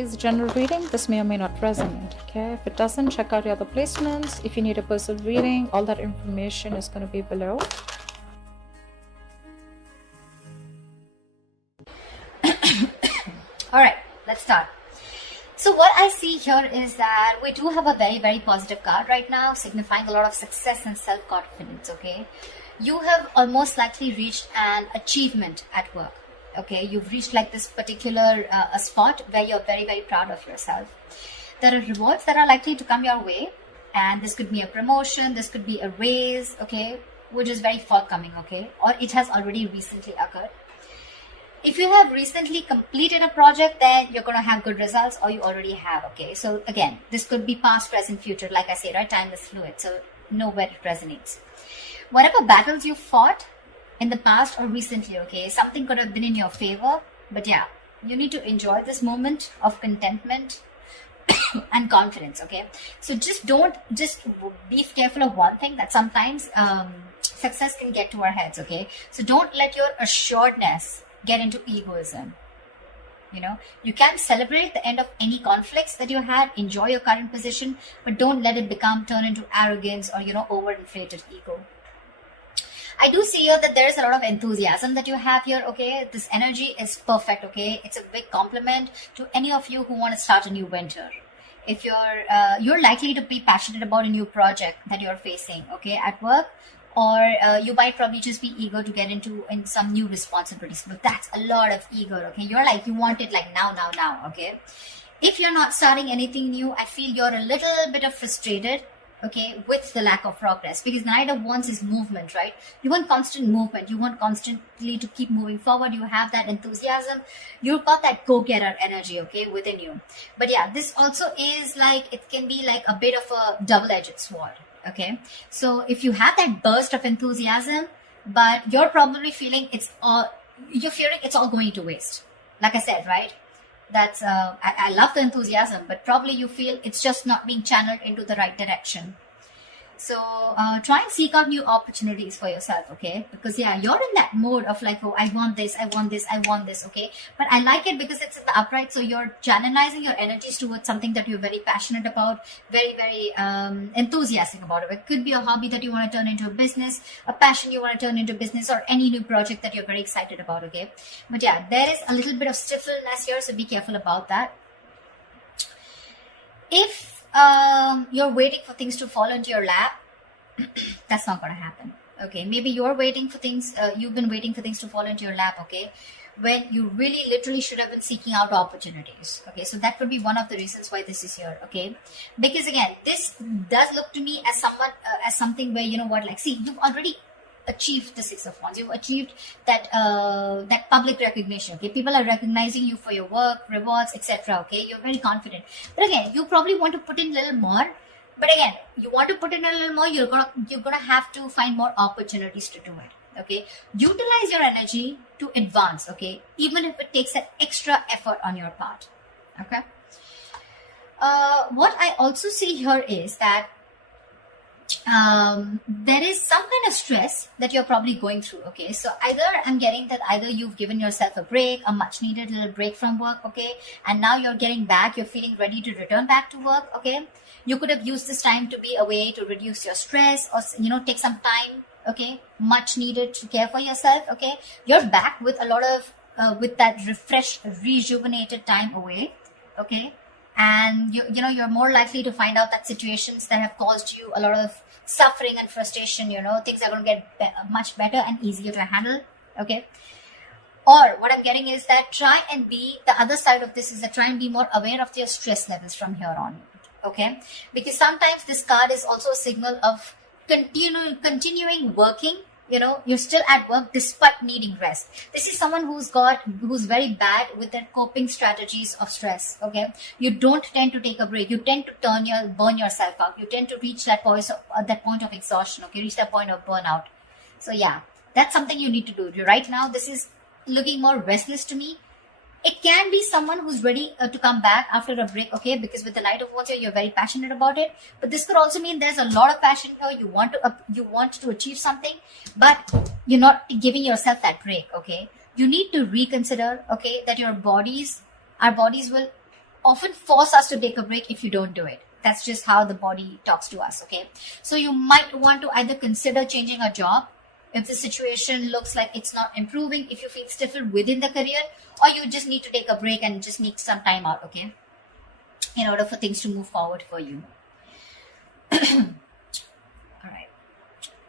is a general reading. This may or may not resonate. Okay, if it doesn't, check out your other placements. If you need a personal reading, all that information is going to be below. All right, let's start. So what I see here is that we do have a very, very positive card right now, signifying a lot of success and self-confidence, okay? You have almost likely reached an achievement at work, okay? You've reached like this particular a spot where you're very, very proud of yourself. There are rewards that are likely to come your way, and this could be a promotion, this could be a raise, okay? Which is very forthcoming, okay? Or it has already recently occurred. If you have recently completed a project, then you're going to have good results, or you already have, okay? So again, this could be past, present, future. Like I say, right? Time is fluid, so know where it resonates. Whatever battles you fought in the past or recently, okay, something could have been in your favor. But yeah, you need to enjoy this moment of contentment and confidence, okay? So just be careful of one thing, that sometimes success can get to our heads, okay? So don't let your assuredness get into egoism. You know, you can celebrate the end of any conflicts that you had, enjoy your current position, but don't let it turn into arrogance or, you know, overinflated ego. I do see here that there is a lot of enthusiasm that you have here, okay? This energy is perfect, okay? It's a big compliment to any of you who want to start a new venture. If you're likely to be passionate about a new project that you're facing, okay, at work, or you might probably just be eager to get into some new responsibilities. But that's a lot of eager, okay? You're like, you want it like now, okay? If you're not starting anything new, I feel you're a little bit of frustrated, okay, with the lack of progress. Because the Knight of Wands is movement, right? You want constant movement. You want constantly to keep moving forward. You have that enthusiasm. You've got that go-getter energy, okay, within you. But yeah, this also is like, it can be like a bit of a double-edged sword. Okay, so if you have that burst of enthusiasm, but you're probably feeling it's all going to waste. Like I said, right? That's I love the enthusiasm, but probably you feel it's just not being channeled into the right direction. So try and seek out new opportunities for yourself, okay? Because yeah, you're in that mode of like, oh, I want this, okay? But I like it because it's in the upright, so you're channelizing your energies towards something that you're very passionate about, very, very enthusiastic about it. It could be a hobby that you want to turn into a business, a passion you want to turn into business, or any new project that you're very excited about, okay? But yeah, there is a little bit of stiffness here, so be careful about that. If you're waiting for things to fall into your lap, that's not going to happen, okay? Maybe you're waiting for things, you've been waiting for things to fall into your lap, okay, when you really literally should have been seeking out opportunities, okay? So that could be one of the reasons why this is here, okay? Because again, this does look to me as as something where, you know what, like, see, you've already achieved the Six of Wands. You've achieved that that public recognition, okay? People are recognizing you for your work, rewards, etc., okay? You're very confident. But again, you probably want to put in a little more. But again, you want to put in a little more, you're gonna have to find more opportunities to do it, okay? Utilize your energy to advance, okay? Even if it takes an extra effort on your part, okay? What I also see here is that there is some kind of stress that you're probably going through, okay? So I'm getting that either you've given yourself a break, a much needed little break from work, okay? And now you're getting back, you're feeling ready to return back to work, okay? You could have used this time to be away to reduce your stress, or, you know, take some time, okay? Much needed to care for yourself, okay? You're back with a lot of, with that refreshed, rejuvenated time away, okay? And you know, you're more likely to find out that situations that have caused you a lot of suffering and frustration, you know, things are going to get much better and easier to handle, okay? Or what I'm getting is that try and be, the other side of this is that try and be more aware of your stress levels from here on, okay? Because sometimes this card is also a signal of continuing working. You know, you're still at work despite needing rest. This is someone who's very bad with their coping strategies of stress, okay? You don't tend to take a break. You tend to burn yourself out. You tend to reach that point of exhaustion, okay? Reach that point of burnout. So yeah, that's something you need to do. Right now, this is looking more restless to me. It can be someone who's ready to come back after a break, okay? Because with the Knight of Wands here, you're very passionate about it. But this could also mean there's a lot of passion here. You want to achieve something, but you're not giving yourself that break, okay? You need to reconsider, okay, that our bodies will often force us to take a break if you don't do it. That's just how the body talks to us, okay? So you might want to either consider changing a job if the situation looks like it's not improving, if you feel stifled within the career, or you just need to take a break and just need some time out, okay? In order for things to move forward for you. All right.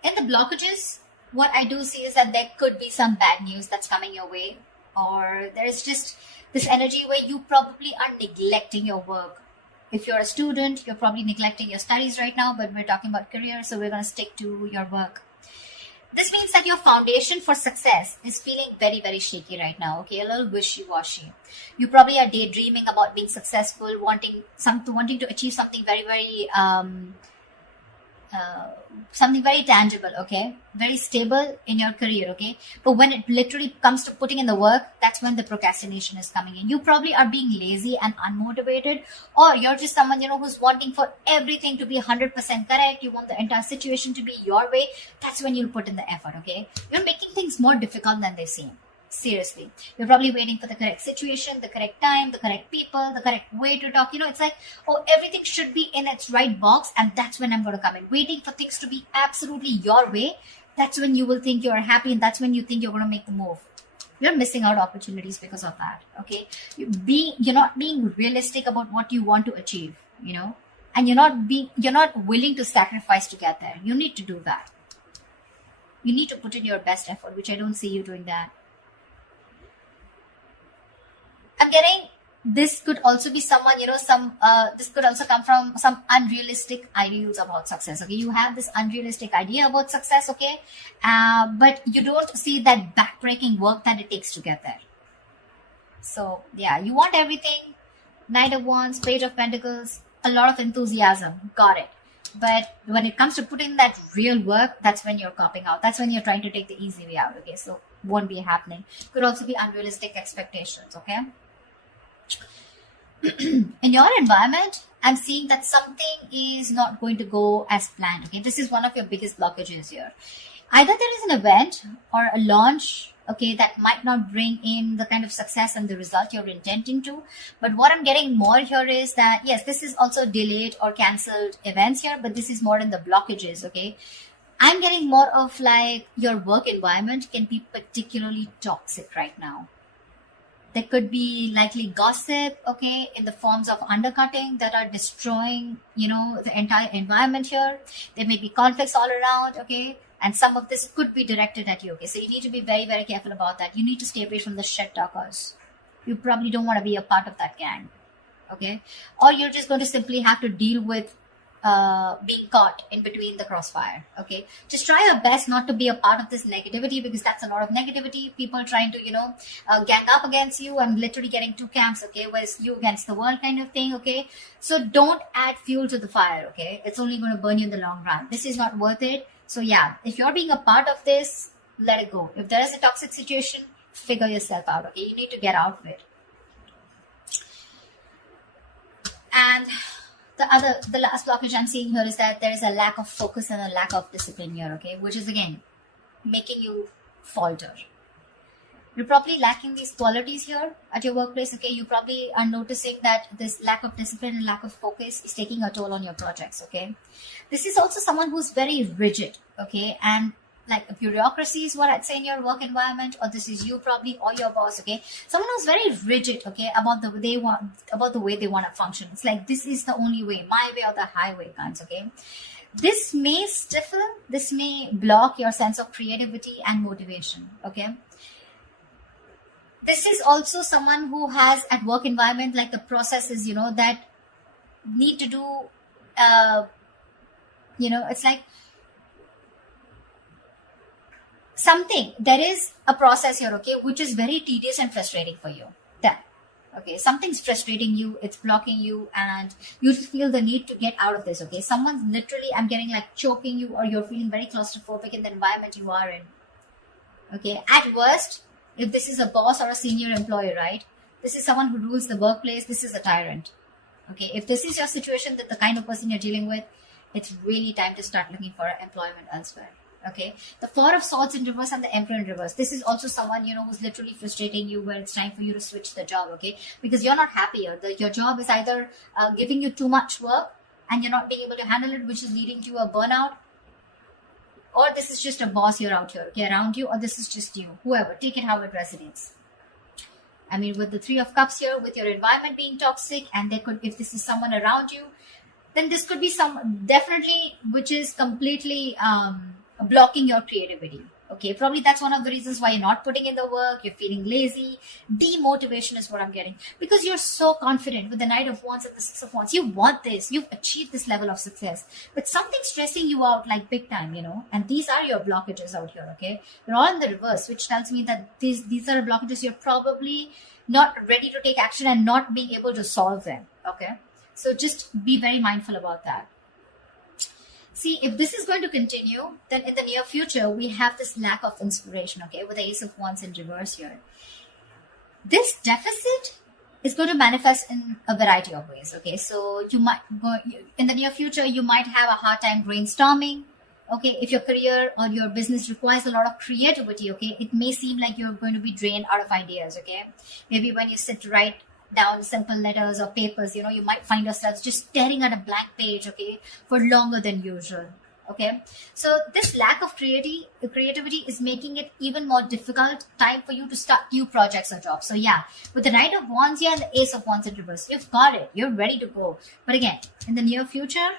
In the blockages, what I do see is that there could be some bad news that's coming your way, or there's just this energy where you probably are neglecting your work. If you're a student, you're probably neglecting your studies right now, but we're talking about career, so we're going to stick to your work. This means that your foundation for success is feeling very, very shaky right now, okay? A little wishy-washy. You probably are daydreaming about being successful, wanting to achieve something very, very tangible, okay? Very stable in your career, okay? But when it literally comes to putting in the work, that's when the procrastination is coming in. You probably are being lazy and unmotivated, or you're just someone, who's wanting for everything to be 100% correct. You want the entire situation to be your way. That's when you'll put in the effort, okay? You're making things more difficult than they seem. Seriously. You're probably waiting for the correct situation, the correct time, the correct people, the correct way to talk. It's like, oh, everything should be in its right box, and that's when I'm going to come in. Waiting for things to be absolutely your way, that's when you will think you're happy, and that's when you think you're going to make the move. You're missing out opportunities because of that, okay? You're not being realistic about what you want to achieve, and you're not willing to sacrifice to get there. You need to do that. You need to put in your best effort, which I don't see you doing that. I'm getting this could also be someone, this could also come from some unrealistic ideals about success, okay? You have this unrealistic idea about success, okay? But you don't see that backbreaking work that it takes to get there. So, yeah, you want everything. Knight of Wands, Page of Pentacles, a lot of enthusiasm. Got it. But when it comes to putting that real work, that's when you're copping out. That's when you're trying to take the easy way out, okay? So, won't be happening. Could also be unrealistic expectations, okay? In your environment, I'm seeing that something is not going to go as planned, okay? This is one of your biggest blockages here. Either there is an event or a launch, okay, that might not bring in the kind of success and the result you're intending to. But what I'm getting more here is that, yes, this is also delayed or cancelled events here, but this is more in the blockages, okay? I'm getting more of like your work environment can be particularly toxic right now. There could be likely gossip, okay, in the forms of undercutting that are destroying, the entire environment here. There may be conflicts all around, okay, and some of this could be directed at you, okay. So you need to be very, very careful about that. You need to stay away from the shit talkers. You probably don't want to be a part of that gang, okay, or you're just going to simply have to deal with being caught in between the crossfire, okay? Just try your best not to be a part of this negativity, because that's a lot of negativity. People trying to, gang up against you and literally getting two camps, okay? Whereas you against the world kind of thing, okay? So don't add fuel to the fire, okay? It's only going to burn you in the long run. This is not worth it. So yeah, if you're being a part of this, let it go. If there is a toxic situation, figure yourself out, okay? You need to get out of it. And the last blockage I'm seeing here is that there is a lack of focus and a lack of discipline here, okay? Which is again making you falter. You're probably lacking these qualities here at your workplace, okay? You probably are noticing that this lack of discipline and lack of focus is taking a toll on your projects, okay? This is also someone who's very rigid, okay? And like a bureaucracy is what I'd say in your work environment, or this is you probably, or your boss, okay? Someone who's very rigid, okay, about the way they want to function. It's like, this is the only way, my way or the highway kinds, okay? This may stiffen, this may block your sense of creativity and motivation, okay? This is also someone who has at work environment, like the processes, that need to do, it's like, there is a process here, okay, which is very tedious and frustrating for you. Okay, something's frustrating you, it's blocking you, and you just feel the need to get out of this, okay? Someone's literally, I'm getting like choking you, or you're feeling very claustrophobic in the environment you are in. Okay, at worst, if this is a boss or a senior employee, right? This is someone who rules the workplace, this is a tyrant. Okay, if this is your situation, that the kind of person you're dealing with, it's really time to start looking for employment elsewhere. Okay, the Four of Swords in reverse and the Emperor in reverse. This is also someone, who's literally frustrating you, where it's time for you to switch the job. Okay, because you're not happy here. Your job is either giving you too much work and you're not being able to handle it, which is leading to a burnout, or this is just a boss here out here, okay, around you, or this is just you. Whoever, take it how it resonates. I mean, with the Three of Cups here, with your environment being toxic, and if this is someone around you, then this could be some definitely which is completely blocking your creativity. Okay, probably that's one of the reasons why you're not putting in the work. You're feeling lazy. Demotivation is what I'm getting, because you're so confident with the Knight of Wands and the Six of Wands. You want this. You've achieved this level of success, but something's stressing you out like big time, and these are your blockages out here. Okay, they're all in the reverse, which tells me that these are blockages you're probably not ready to take action and not being able to solve them. Okay, so just be very mindful about that. See, if this is going to continue, then in the near future, we have this lack of inspiration, okay, with the Ace of Wands in reverse here. This deficit is going to manifest in a variety of ways, okay? So you might go, in the near future, you might have a hard time brainstorming, okay? If your career or your business requires a lot of creativity, okay, it may seem like you're going to be drained out of ideas, okay? Maybe when you sit to write down simple letters or papers, you might find yourselves just staring at a blank page, okay, for longer than usual. Okay, so this lack of creativity is making it even more difficult time for you to start new projects or jobs. So yeah, with the Knight of Wands here and the Ace of Wands in reverse, you've got it, you're ready to go. But again, in the near future,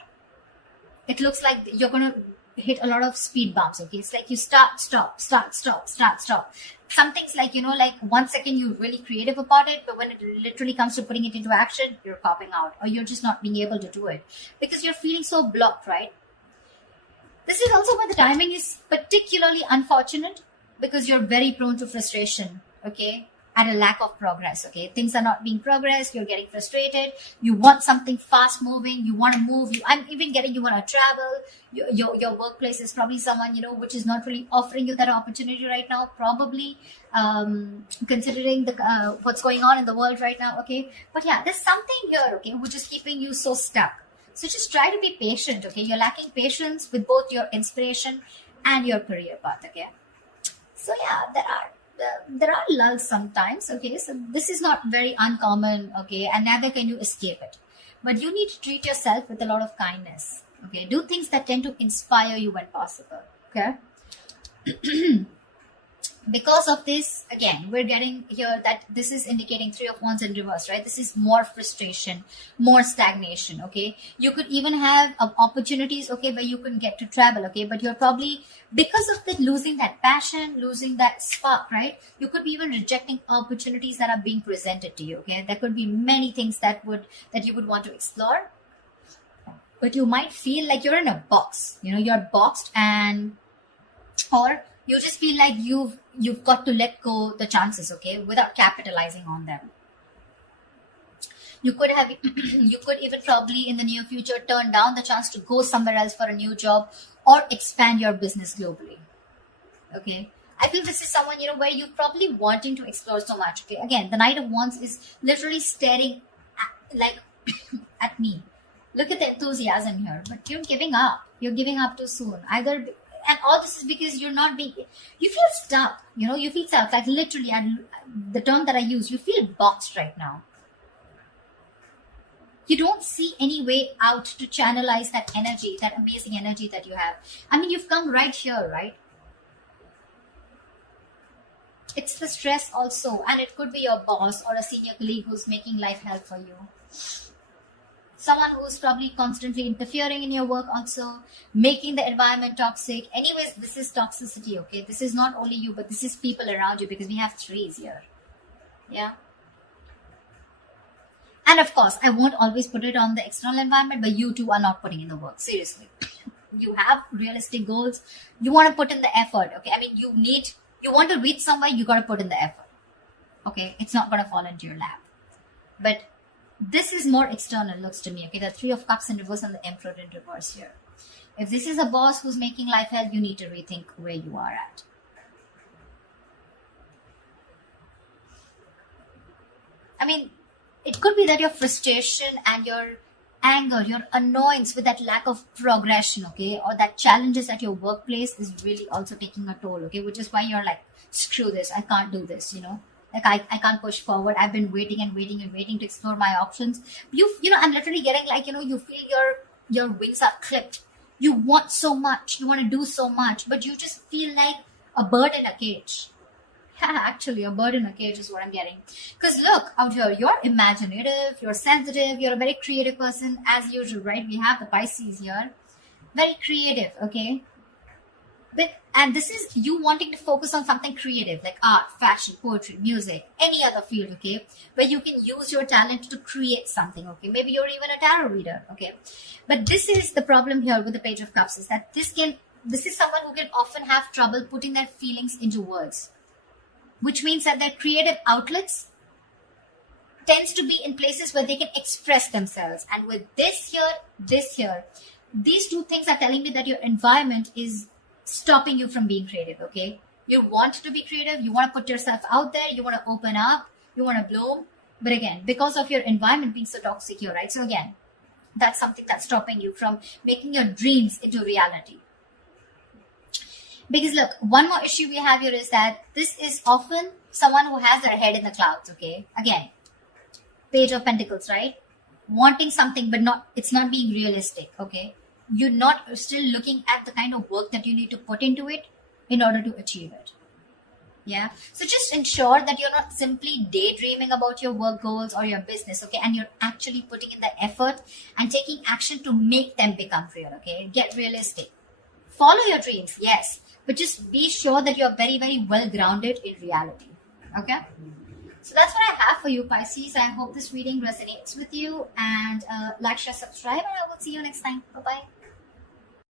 it looks like you're going to hit a lot of speed bumps. Okay, it's like you start, stop. Some things like, like 1 second you're really creative about it, but when it literally comes to putting it into action, you're copping out, or you're just not being able to do it because you're feeling so blocked, right? This is also why the timing is particularly unfortunate, because you're very prone to frustration, okay, and a lack of progress, okay? Things are not being progressed, you're getting frustrated, you want something fast moving, you want to move, I'm even getting you want to travel, your workplace is probably someone, which is not really offering you that opportunity right now, probably considering the what's going on in the world right now, okay? But yeah, there's something here, okay, which is keeping you so stuck. So just try to be patient, okay? You're lacking patience with both your inspiration and your career path, okay? So yeah, there are lulls sometimes, okay? So this is not very uncommon, okay? And neither can you escape it. But you need to treat yourself with a lot of kindness, okay? Do things that tend to inspire you when possible, okay? Because of this, again, we're getting here that this is indicating Three of Wands in reverse, right? This is more frustration, more stagnation, okay? You could even have opportunities, okay, where you can get to travel, okay? But you're probably, because of the losing that passion, losing that spark, right? You could be even rejecting opportunities that are being presented to you, okay? There could be many things that you would want to explore, but you might feel like you're in a box, you're boxed, or you just feel like you've got to let go the chances, okay, without capitalizing on them. You could even probably in the near future turn down the chance to go somewhere else for a new job or expand your business globally. Okay, I feel this is someone, where you're probably wanting to explore so much. Okay, again, the Knight of Wands is literally staring at me. Look at the enthusiasm here, but you're giving up. You're giving up too soon. And all this is because you feel stuck, you feel stuck, like literally, and the term that I use, you feel boxed right now. You don't see any way out to channelize that energy, that amazing energy that you have. I mean, you've come right here, right? It's the stress also, and it could be your boss or a senior colleague who's making life hell for you. Someone who's probably constantly interfering in your work also, making the environment toxic. Anyways, this is toxicity, okay? This is not only you, but this is people around you, because we have threes here. Yeah. And of course, I won't always put it on the external environment, but you too are not putting in the work. Seriously. You have realistic goals. You want to put in the effort, okay? I mean, you want to reach somewhere, you got to put in the effort. Okay? It's not going to fall into your lap. But this is more external, looks to me, okay? The Three of Cups in reverse and the Emperor in reverse here. If this is a boss who's making life hell, you need to rethink where you are at. I mean, it could be that your frustration and your anger, your annoyance with that lack of progression, okay, or that challenges at your workplace is really also taking a toll, okay, which is why you're like, screw this, I can't do this, like I can't push forward. I've been waiting and waiting and waiting to explore my options. I'm literally getting like, you feel your wings are clipped. You want so much, you want to do so much, but you just feel like a bird in a cage. Actually, a bird in a cage is what I'm getting. Because look out here, you're imaginative, you're sensitive, you're a very creative person as usual, right? We have the Pisces here. Very creative, okay? And this is you wanting to focus on something creative like art, fashion, poetry, music, any other field, okay? Where you can use your talent to create something, okay? Maybe you're even a tarot reader, okay? But this is the problem here with the Page of Cups, is that this is someone who can often have trouble putting their feelings into words, which means that their creative outlets tends to be in places where they can express themselves. And with this here, these two things are telling me that your environment is stopping you from being creative, okay? You want to be creative, you want to put yourself out there, you want to open up, you want to bloom. But again, because of your environment being so toxic here, right? So again, that's something that's stopping you from making your dreams into reality. Because look, one more issue we have here is that this is often someone who has their head in the clouds, okay? Again, Page of Pentacles, right? Wanting something, but it's not being realistic, okay? You're not still looking at the kind of work that you need to put into it in order to achieve it. Yeah. So just ensure that you're not simply daydreaming about your work goals or your business, okay? And you're actually putting in the effort and taking action to make them become real, okay? Get realistic. Follow your dreams, yes. But just be sure that you're very, very well grounded in reality. Okay? So that's what I have for you, Pisces. I hope this reading resonates with you. And like, share, subscribe, and I will see you next time. Bye-bye.